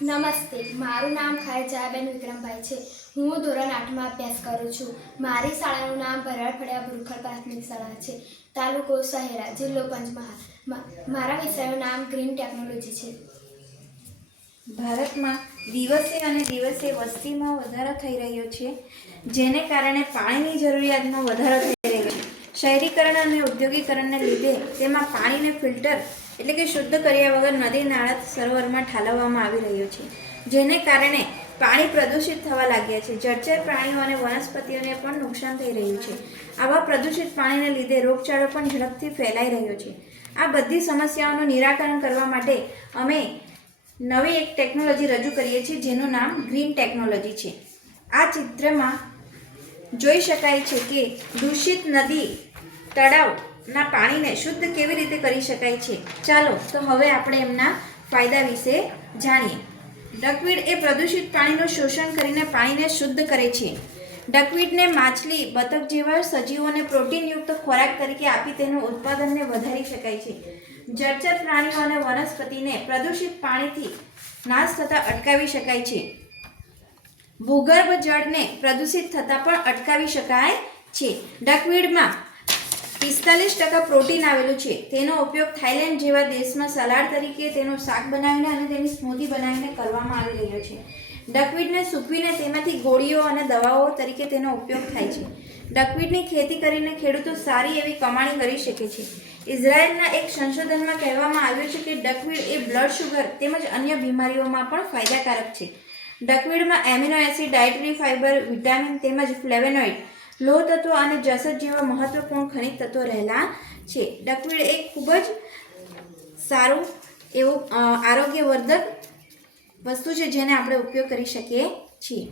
નમસ્તે, મારું નામ ખાયજાબેન વિક્રમભાઈ છે. હું ધોરણ 8માં અભ્યાસ કરું છું. મારી શાળાનું નામ ભરાડ ફળિયા ભુરખડ પ્રાથમિક શાળા છે, તાલુકો શહેરા, જિલ્લો પંચમહાલ. મારા વિષયનું નામ ગ્રીન ટેકનોલોજી છે. ભારતમાં દિવસે અને દિવસે વસ્તીમાં વધારો થઈ રહ્યો છે, જેને કારણે પાણીની જરૂરિયાતમાં વધારો થઈ રહ્યો છે. શહેરીકરણ અને ઔદ્યોગિકરણને લીધે તેમાં પાણીને ફિલ્ટર એટલે કે શુદ્ધ કર્યા વગર નદી નાળા સરોવરમાં ઠાલવવામાં આવી રહ્યો છે, જેને કારણે પાણી પ્રદૂષિત થવા લાગ્યા છે. જળચર પ્રાણીઓ અને વનસ્પતિઓને પણ નુકસાન થઈ રહ્યું છે. આવા પ્રદૂષિત પાણીને લીધે રોગચાળો પણ ઝડપથી ફેલાઈ રહ્યો છે. આ બધી સમસ્યાઓનું નિરાકરણ કરવા માટે અમે નવી એક ટેકનોલોજી રજૂ કરીએ છીએ, જેનું નામ ગ્રીન ટેકનોલોજી છે. આ ચિત્રમાં જોઈ શકાય છે કે દૂષિત નદી તળાવના પાણીને શુદ્ધ કેવી રીતે કરી શકાય છે. ચાલો તો હવે આપણે એમના ફાયદા વિશે જાણીએ. ડકવીડ એ પ્રદૂષિત પાણીનું શોષણ કરીને પાણીને શુદ્ધ કરે છે. ડકવીડને માછલી, બતક જેવા સજીવોને પ્રોટીનયુક્ત ખોરાક તરીકે આપી તેનું ઉત્પાદનને વધારી શકાય છે. જળચર પ્રાણીઓ અને વનસ્પતિને પ્રદૂષિત પાણીથી નાશ થતાં અટકાવી શકાય છે. ભૂગર્ભ જળને પ્રદૂષિત થતાં પણ અટકાવી શકાય છે. ડકવીડમાં 45% પ્રોટીન આવેલું છે. તેનો ઉપયોગ થાઇલેન્ડ જેવા દેશમાં સલાડ તરીકે, તેનું શાક બનાવીને અને તેની સ્મૂધી બનાવીને કરવામાં આવી રહ્યો છે. ડકવીડને સૂકવીને તેમાંથી ગોળીઓ અને દવાઓ તરીકે તેનો ઉપયોગ થાય છે. ડકવીડની ખેતી કરીને ખેડૂતો સારી એવી કમાણી કરી શકે છે. ઇઝરાયેલના એક સંશોધનમાં કહેવામાં આવ્યું છે કે ડકવીડ એ બ્લડ શુગર તેમજ અન્ય બીમારીઓમાં પણ ફાયદાકારક છે. ડકવીડમાં amino acid, dietary fibre, vitamin તેમજ ફ્લેવોનોઇડ, લોહ તત્વો અને જસત જેવા મહત્વપૂર્ણ ખનિજ તત્વો રહેલા છે. ડકવીડ એ ખૂબ જ સારું એવું આરોગ્યવર્ધક વસ્તુ છે, જેને આપણે ઉપયોગ કરી શકીએ છીએ.